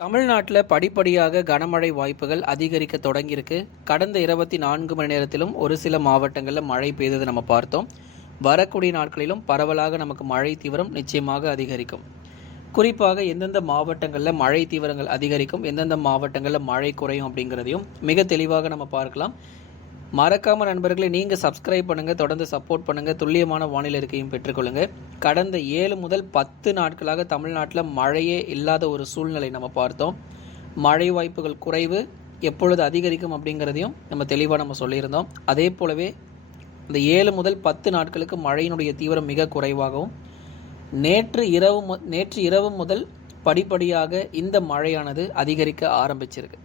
தமிழ்நாட்டில் படிப்படியாக கனமழை வாய்ப்புகள் அதிகரிக்க தொடங்கியிருக்கு. கடந்த இருபத்தி நான்கு மணி நேரத்திலும் ஒரு சில மாவட்டங்களில் மழை பெய்ததை நம்ம பார்த்தோம். வரக்கூடிய நாட்களிலும் பரவலாக நமக்கு மழை தீவிரம் நிச்சயமாக அதிகரிக்கும். குறிப்பாக எந்தெந்த மாவட்டங்களில் மழை தீவிரங்கள் அதிகரிக்கும் எந்தெந்த மாவட்டங்களில் மழை குறையும் அப்படிங்கிறதையும் மிக தெளிவாக நம்ம பார்க்கலாம். மறக்காமல் நண்பர்களை நீங்கள் சப்ஸ்கிரைப் பண்ணுங்கள் தொடர்ந்து சப்போர்ட் பண்ணுங்கள் துல்லியமான வானிலை இருக்கையும் பெற்றுக்கொள்ளுங்கள் கடந்த ஏழு முதல் பத்து நாட்களாக தமிழ்நாட்டில் மழையே இல்லாத ஒரு சூழ்நிலை நம்ம பார்த்தோம். மழை வாய்ப்புகள் குறைவு எப்பொழுது அதிகரிக்கும் அப்படிங்கிறதையும் நம்ம தெளிவாக நம்ம சொல்லியிருந்தோம். அதே போலவே இந்த ஏழு முதல் பத்து நாட்களுக்கு மழையினுடைய தீவிரம் மிக குறைவாகவும் நேற்று இரவு மு- நேற்று இரவு முதல் படிப்படியாக இந்த மழையானது அதிகரிக்க ஆரம்பிச்சிருக்கு.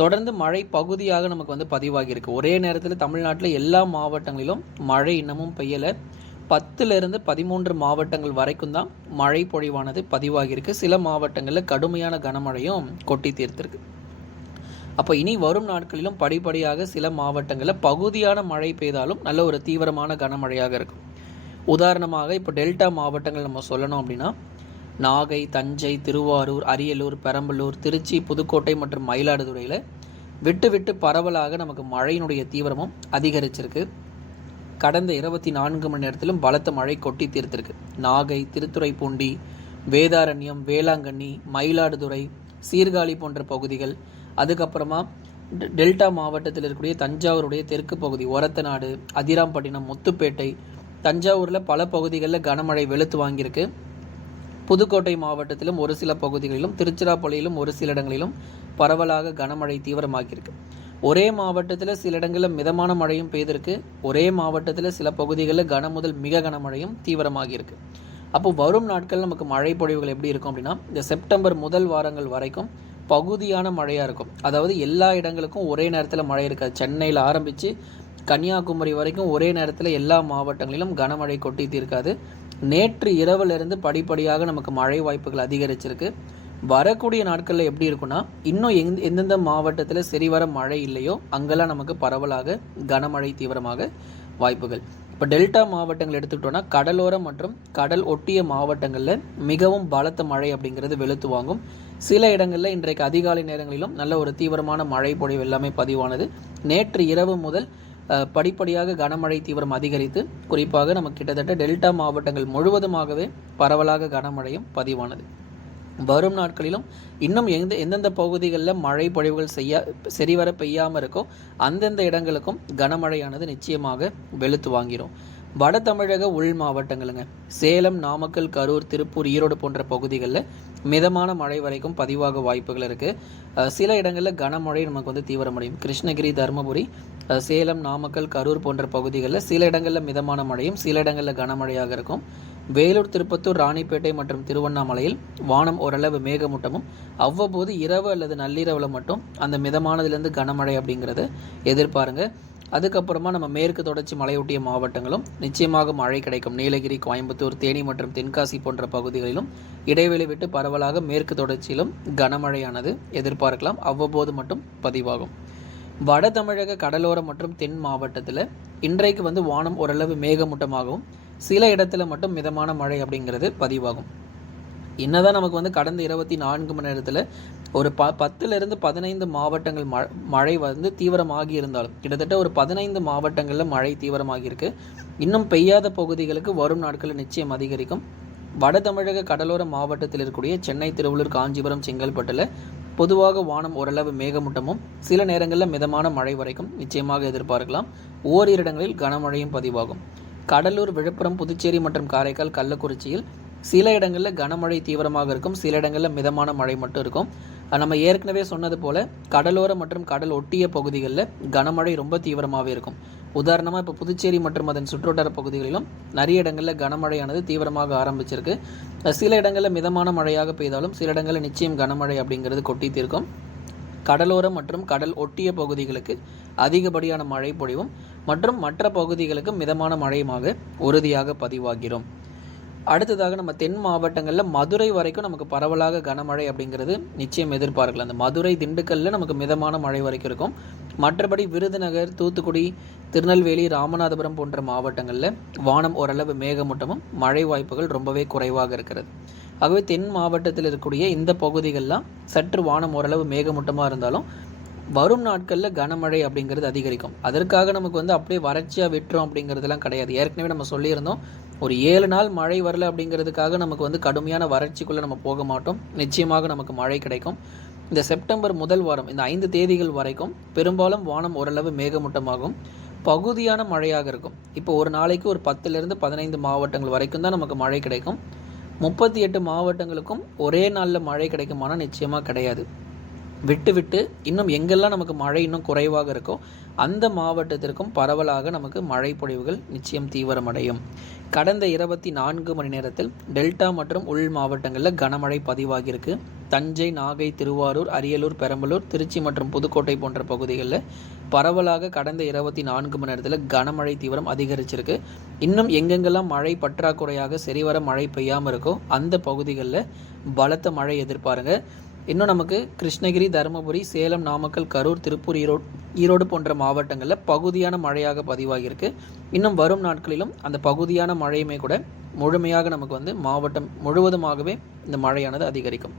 தொடர்ந்து மழை பகுதியாக நமக்கு வந்து பதிவாகியிருக்கு ஒரே நேரத்தில் தமிழ்நாட்டில் எல்லா மாவட்டங்களிலும் மழை இன்னமும் பெய்யலை. பத்துலேருந்து பதிமூன்று மாவட்டங்கள் வரைக்கும் தான் மழை பொழிவானது பதிவாகியிருக்கு சில மாவட்டங்களில் கடுமையான கனமழையும் கொட்டி தீர்த்திருக்கு. அப்போ இனி வரும் நாட்களிலும் படிப்படியாக சில மாவட்டங்களில் பகுதியான மழை பெய்தாலும் நல்ல ஒரு தீவிரமான கனமழையாக இருக்கும். உதாரணமாக இப்போ டெல்டா மாவட்டங்கள் நம்ம சொல்லணும் அப்படின்னா நாகை தஞ்சை திருவாரூர் அரியலூர் பெரம்பலூர் திருச்சி புதுக்கோட்டை மற்றும் மயிலாடுதுறையில் விட்டு விட்டு பரவலாக நமக்கு மழையினுடைய தீவிரமும் அதிகரிச்சிருக்கு. கடந்த இருபத்தி நான்கு மணி நேரத்திலும் பலத்த மழை கொட்டி தீர்த்திருக்கு. நாகை திருத்துறைப்பூண்டி வேதாரண்யம் வேளாங்கண்ணி மயிலாடுதுறை சீர்காழி போன்ற பகுதிகள் அதுக்கப்புறமா டெ- டெல்டா மாவட்டத்தில் இருக்கக்கூடிய தஞ்சாவூருடைய தெற்கு பகுதி ஒரத்தநாடு அதிராம்பட்டினம் முத்துப்பேட்டை தஞ்சாவூரில் பல பகுதிகளில் கனமழை வெளுத்து வாங்கியிருக்கு. புதுக்கோட்டை மாவட்டத்திலும் ஒரு சில பகுதிகளிலும் திருச்சிராப்பள்ளியிலும் ஒரு சில இடங்களிலும் பரவலாக கனமழை தீவிரமாகியிருக்கு. ஒரே மாவட்டத்தில் சில இடங்களில் மிதமான மழையும் பெய்திருக்கு. ஒரே மாவட்டத்தில் சில பகுதிகளில் கன முதல் மிக கனமழையும் தீவிரமாகியிருக்கு. அப்போ வரும் நாட்கள் நமக்கு மழை பொழிவுகள் எப்படி இருக்கும் அப்படின்னா இந்த செப்டம்பர் முதல் வாரங்கள் வரைக்கும் பகுதியான மழையாக இருக்கும். அதாவது எல்லா இடங்களுக்கும் ஒரே நேரத்தில் மழை இருக்காது. சென்னையில் ஆரம்பித்து கன்னியாகுமரி வரைக்கும் ஒரே நேரத்தில் எல்லா மாவட்டங்களிலும் கனமழை கொட்டி தீர்க்காது. நேற்று இரவுலேருந்து படிப்படியாக நமக்கு மழை வாய்ப்புகள் அதிகரிச்சிருக்கு. வரக்கூடிய நாட்களில் எப்படி இருக்கும்னா இன்னும் எந் எந்தெந்த மாவட்டத்தில் சரிவர மழை இல்லையோ அங்கெல்லாம் நமக்கு பரவலாக கனமழை தீவிரமாக வாய்ப்புகள். இப்போ டெல்டா மாவட்டங்கள் எடுத்துக்கிட்டோன்னா கடலோரம் மற்றும் கடல் ஒட்டிய மாவட்டங்களில் மிகவும் பலத்த மழை அப்படிங்கிறது வெளுத்து வாங்கும். சில இடங்களில் இன்றைக்கு அதிகாலை நேரங்களிலும் நல்ல ஒரு தீவிரமான மழை பொழிவு எல்லாமே பதிவானது. நேற்று இரவு முதல் படிப்படியாக கனமழை தீவிரம் அதிகரித்து குறிப்பாக நமக்கு கிட்டத்தட்ட டெல்டா மாவட்டங்கள் முழுவதுமாகவே பரவலாக கனமழையும் பதிவானது. வரும் நாட்களிலும் இன்னும் எந்த எந்தெந்த பகுதிகளில் மழை பொழிவுகள் செய்ய சரிவர பெய்யாமல் இருக்கோ அந்தந்த இடங்களுக்கும் கனமழையானது நிச்சயமாக வெளுத்து வாங்கிடும் வட தமிழக உள் மாவட்டங்களுங்க. சேலம் நாமக்கல் கரூர் திருப்பூர் ஈரோடு போன்ற பகுதிகளில் மிதமான மழை வரைக்கும் பதிவாக வாய்ப்புகள் இருக்குது சில இடங்களில் கனமழை நமக்கு வந்து தீவிரமடையும் கிருஷ்ணகிரி தருமபுரி சேலம் நாமக்கல் கரூர் போன்ற பகுதிகளில் சில இடங்களில் மிதமான மழையும் சில இடங்களில் கனமழையாக இருக்கும். வேலூர் திருப்பத்தூர் ராணிப்பேட்டை மற்றும் திருவண்ணாமலையில் வானம் ஓரளவு மேகமூட்டமும் அவ்வப்போது இரவு அல்லது நள்ளிரவில் மட்டும் அந்த மிதமானதுலேருந்து கனமழை அப்படிங்கிறது எதிர்பாருங்க. அதுக்கப்புறமா நம்ம மேற்கு தொடர்ச்சி மலையொட்டிய மாவட்டங்களும் நிச்சயமாக மழை கிடைக்கும். நீலகிரி கோயம்புத்தூர் தேனி மற்றும் தென்காசி போன்ற பகுதிகளிலும் இடைவெளி விட்டு பரவலாக மேற்கு தொடர்ச்சியிலும் கனமழையானது எதிர்பார்க்கலாம். அவ்வப்போது மட்டும் பதிவாகும். வட தமிழக கடலோரம் மற்றும் தென் மாவட்டத்தில் இன்றைக்கு வந்து வானம் ஓரளவு மேகமூட்டமாகவும் சில இடத்துல மட்டும் மிதமான மழை அப்படிங்கிறது பதிவாகும். என்னதான் நமக்கு வந்து கடந்த இருபத்தி நான்கு மணி நேரத்தில் ஒரு ப பத்துலேருந்து பதினைந்து மாவட்டங்கள் ம மழை வந்து தீவிரமாகி இருந்தாலும் கிட்டத்தட்ட ஒரு பதினைந்து மாவட்டங்களில் மழை தீவிரமாகி இருக்கு இன்னும் பெய்யாத பகுதிகளுக்கு வரும் நாட்களில் நிச்சயம் அதிகரிக்கும். வட தமிழக கடலோர மாவட்டத்தில் இருக்கக்கூடிய சென்னை திருவள்ளூர் காஞ்சிபுரம் செங்கல்பட்டில் பொதுவாக வானம் ஓரளவு மேகமூட்டமும் சில நேரங்களில் மிதமான மழை வரைக்கும் நிச்சயமாக எதிர்பார்க்கலாம். ஓரிரு இடங்களில் கனமழையும் பதிவாகும். கடலூர் விழுப்புரம் புதுச்சேரி மற்றும் காரைக்கால் கள்ளக்குறிச்சியில் சில இடங்களில் கனமழை தீவிரமாக இருக்கும். சில இடங்களில் மிதமான மழை மட்டும் இருக்கும். நம்ம ஏற்கனவே சொன்னது போல் கடலோர மற்றும் கடல் ஒட்டிய பகுதிகளில் கனமழை ரொம்ப தீவிரமாகவே இருக்கும். உதாரணமாக இப்போ புதுச்சேரி மற்றும் அதன் சுற்றுவட்டார பகுதிகளிலும் நிறைய இடங்களில் கனமழையானது தீவிரமாக ஆரம்பிச்சிருக்கு. சில இடங்களில் மிதமான மழையாக பெய்தாலும் சில இடங்களில் நிச்சயம் கனமழை அப்படிங்கிறது கொட்டி தீர்க்கும். கடலோரம் மற்றும் கடல் ஒட்டிய பகுதிகளுக்கு அதிகப்படியான மழை பொழிவும் மற்றும் மற்ற பகுதிகளுக்கு மிதமான மழையுமாக உறுதியாக பதிவாகிறோம் அடுத்ததாக நம்ம தென் மாவட்டங்களில் மதுரை வரைக்கும் நமக்கு பரவலாக கனமழை அப்படிங்கிறது நிச்சயம் எதிர்பார்க்கலாம். அந்த மதுரை திண்டுக்கல்ல நமக்கு மிதமான மழை வரைக்கும் இருக்கும். மற்றபடி விருதுநகர் தூத்துக்குடி திருநெல்வேலி ராமநாதபுரம் போன்ற மாவட்டங்களில் வானம் ஓரளவு மேகமூட்டமும் மழை வாய்ப்புகள் ரொம்பவே குறைவாக இருக்கிறது. ஆகவே தென் மாவட்டத்தில் இருக்கக்கூடிய இந்த பகுதிகள்லாம் சற்று வானம் ஓரளவு மேகமூட்டமாக இருந்தாலும் வரும் நாட்களில் கனமழை அப்படிங்கிறது அதிகரிக்கும். அதற்காக நமக்கு வந்து அப்படியே வறட்சியாக விட்டுரும் அப்படிங்கிறதுலாம் கிடையாது. ஏற்கனவே நம்ம சொல்லியிருந்தோம். ஒரு ஏழு நாள் மழை வரல அப்படிங்கிறதுக்காக நமக்கு வந்து கடுமையான வறட்சிக்குள்ளே நம்ம போக மாட்டோம். நிச்சயமாக நமக்கு மழை கிடைக்கும். இந்த செப்டம்பர் முதல் வாரம் இந்த ஐந்து தேதிகள் வரைக்கும் பெரும்பாலும் வானம் ஓரளவு மேகமூட்டமாகும். பகுதியான மழையாக இருக்கும். இப்போ ஒரு நாளைக்கு ஒரு பத்துலேருந்து பதினைந்து மாவட்டங்கள் வரைக்கும் தான் நமக்கு மழை கிடைக்கும். முப்பத்தி எட்டு மாவட்டங்களுக்கும் ஒரே நாளில் மழை கிடைக்குமானால் நிச்சயமாக கிடையாது. விட்டு விட்டு இன்னும் எங்கெல்லாம் நமக்கு மழை இன்னும் குறைவாக இருக்கோ அந்த மாவட்டத்திற்கும் பரவலாக நமக்கு மழை பொழிவுகள் நிச்சயம் தீவிரமடையும். கடந்த இருபத்தி நான்கு மணி நேரத்தில் டெல்டா மற்றும் உள் மாவட்டங்களில் கனமழை பதிவாகியிருக்கு. தஞ்சை நாகை திருவாரூர் அரியலூர் பெரம்பலூர் திருச்சி மற்றும் புதுக்கோட்டை போன்ற பகுதிகளில் பரவலாக கடந்த இருபத்தி நான்கு மணி நேரத்தில் கனமழை தீவிரம் அதிகரிச்சிருக்கு. இன்னும் எங்கெங்கெல்லாம் மழை பற்றாக்குறையாக சரிவர மழை பெய்யாமல் இருக்கோ அந்த பகுதிகளில் பலத்த மழை எதிர்பாருங்க. இன்னும் நமக்கு கிருஷ்ணகிரி தருமபுரி சேலம் நாமக்கல் கரூர் திருப்பூர் ஈரோடு ஈரோடு போன்ற மாவட்டங்களில் பகுதியான மழையாக பதிவாகியிருக்கு. இன்னும் வரும் நாட்களிலும் அந்த பகுதியான மழையுமே கூட முழுமையாக நமக்கு வந்து மாவட்டம் முழுவதுமாகவே இந்த மழையானது அதிகரிக்கும்.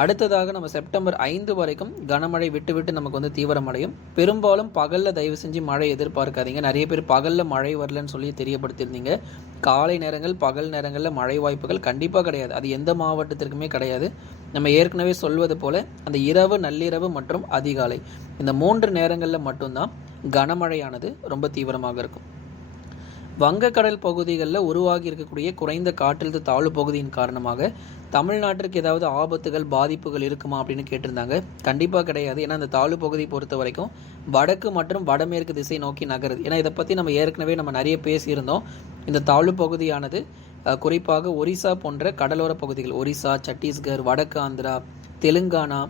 அடுத்ததாக நம்ம செப்டம்பர் ஐந்து வரைக்கும் கனமழை விட்டு விட்டு நமக்கு வந்து தீவிரமடையும். பெரும்பாலும் பகலில் தயவு செஞ்சு மழை எதிர்பார்க்காதீங்க. நிறைய பேர் பகலில் மழை வரலன்னு சொல்லி தெரியப்படுத்தியிருந்தீங்க. காலை நேரங்கள் பகல் நேரங்களில் மழை வாய்ப்புகள் கண்டிப்பாக கிடையாது. அது எந்த மாவட்டத்திற்குமே கிடையாது. நம்ம ஏற்கனவே சொல்வது போல அந்த இரவு நள்ளிரவு மற்றும் அதிகாலை. இந்த மூன்று நேரங்களில் மட்டும்தான் கனமழையானது ரொம்ப தீவிரமாக இருக்கும். வங்கக்கடல் பகுதிகளில் உருவாகி இருக்கக்கூடிய குறைந்த காற்றழுத்த தாழ்வு பகுதியின் காரணமாக தமிழ்நாட்டிற்கு ஏதாவது ஆபத்துகள் பாதிப்புகள் இருக்குமா அப்படின்னு கேட்டிருந்தாங்க. கண்டிப்பாக கிடையாது. ஏன்னா அந்த தாழ்வு பகுதியை பொறுத்த வரைக்கும் வடக்கு மற்றும் வடமேற்கு திசை நோக்கி நகருது. ஏன்னா இதை பற்றி நம்ம ஏற்கனவே நம்ம நிறைய பேசியிருந்தோம். இந்த தாழ்வு பகுதியானது குறிப்பாக ஒரிசா போன்ற கடலோர பகுதிகள் ஒரிசா சத்தீஸ்கர் வடக்கு ஆந்திரா தெலுங்கானா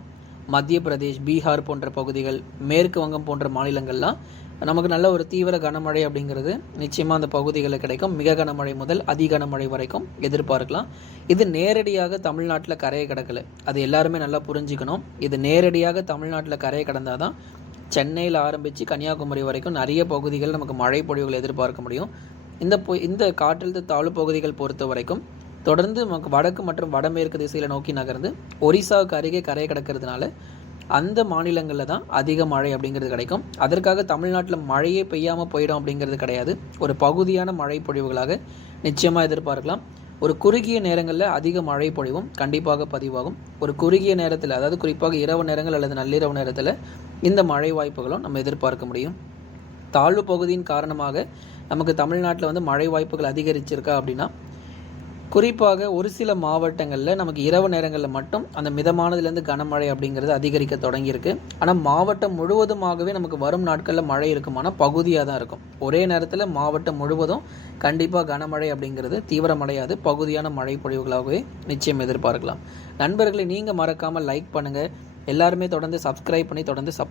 மத்திய பிரதேஷ் பீகார் போன்ற பகுதிகள் மேற்கு வங்கம் போன்ற மாநிலங்கள்லாம் நமக்கு நல்ல ஒரு தீவிர கனமழை அப்படிங்கிறது நிச்சயமாக அந்த பகுதிகளில் கிடைக்கும். மிக கனமழை முதல் அதி கனமழை வரைக்கும் எதிர்பார்க்கலாம். இது நேரடியாக தமிழ்நாட்டில் கரையை கடக்கலை. அது எல்லாருமே நல்லா புரிஞ்சுக்கணும். இது நேரடியாக தமிழ்நாட்டில் கரையை கடந்தால் தான் சென்னையில் ஆரம்பித்து கன்னியாகுமரி வரைக்கும் நிறைய பகுதிகள் நமக்கு மழை பொழிவுகள் எதிர்பார்க்க முடியும். இந்த பொ- இந்த காற்றழுத்த தாழ்வு பகுதிகள் பொறுத்த வரைக்கும் தொடர்ந்து வடக்கு மற்றும் வடமேற்கு திசையில் நோக்கி நகர்ந்து ஒரிசாவுக்கு அருகே கரையை கிடக்கிறதுனால அந்த மாநிலங்களில் தான் அதிக மழை அப்படிங்கிறது கிடைக்கும். அதற்காக தமிழ்நாட்டில் மழையே பெய்யாமல் போயிடும் அப்படிங்கிறது கிடையாது. ஒரு பகுதியான மழை பொழிவுகளாக நிச்சயமாக எதிர்பார்க்கலாம். ஒரு குறுகிய நேரங்களில் அதிக மழை பொழிவும் கண்டிப்பாக பதிவாகும். ஒரு குறுகிய நேரத்தில் அதாவது குறிப்பாக இரவு நேரங்கள் அல்லது நள்ளிரவு நேரத்தில் இந்த மழை வாய்ப்புகளும் நம்ம எதிர்பார்க்க முடியும். தாழ்வு பகுதியின் காரணமாக நமக்கு தமிழ்நாட்டில் வந்து மழை வாய்ப்புகள் அதிகரிச்சிருக்கா அப்படின்னா குறிப்பாக ஒரு சில மாவட்டங்களில் நமக்கு இரவு நேரங்களில் மட்டும் அந்த மிதமானதுலேருந்து கனமழை அப்படிங்கிறது அதிகரிக்க தொடங்கியிருக்கு. ஆனால் மாவட்டம் முழுவதுமாகவே நமக்கு வரும் நாட்களில் மழை இருக்குமானா பகுதியாக தான் இருக்கும். ஒரே நேரத்தில் மாவட்டம் முழுவதும் கண்டிப்பாக கனமழை அப்படிங்கிறது தீவிரமடையாது. பகுதியான மழை பொழிவுகளாகவே நிச்சயம் எதிர்பார்க்கலாம். நண்பர்களை நீங்கள் மறக்காமல் லைக் பண்ணுங்கள் எல்லாருமே தொடர்ந்து சப்ஸ்கிரைப் பண்ணி தொடர்ந்து சப்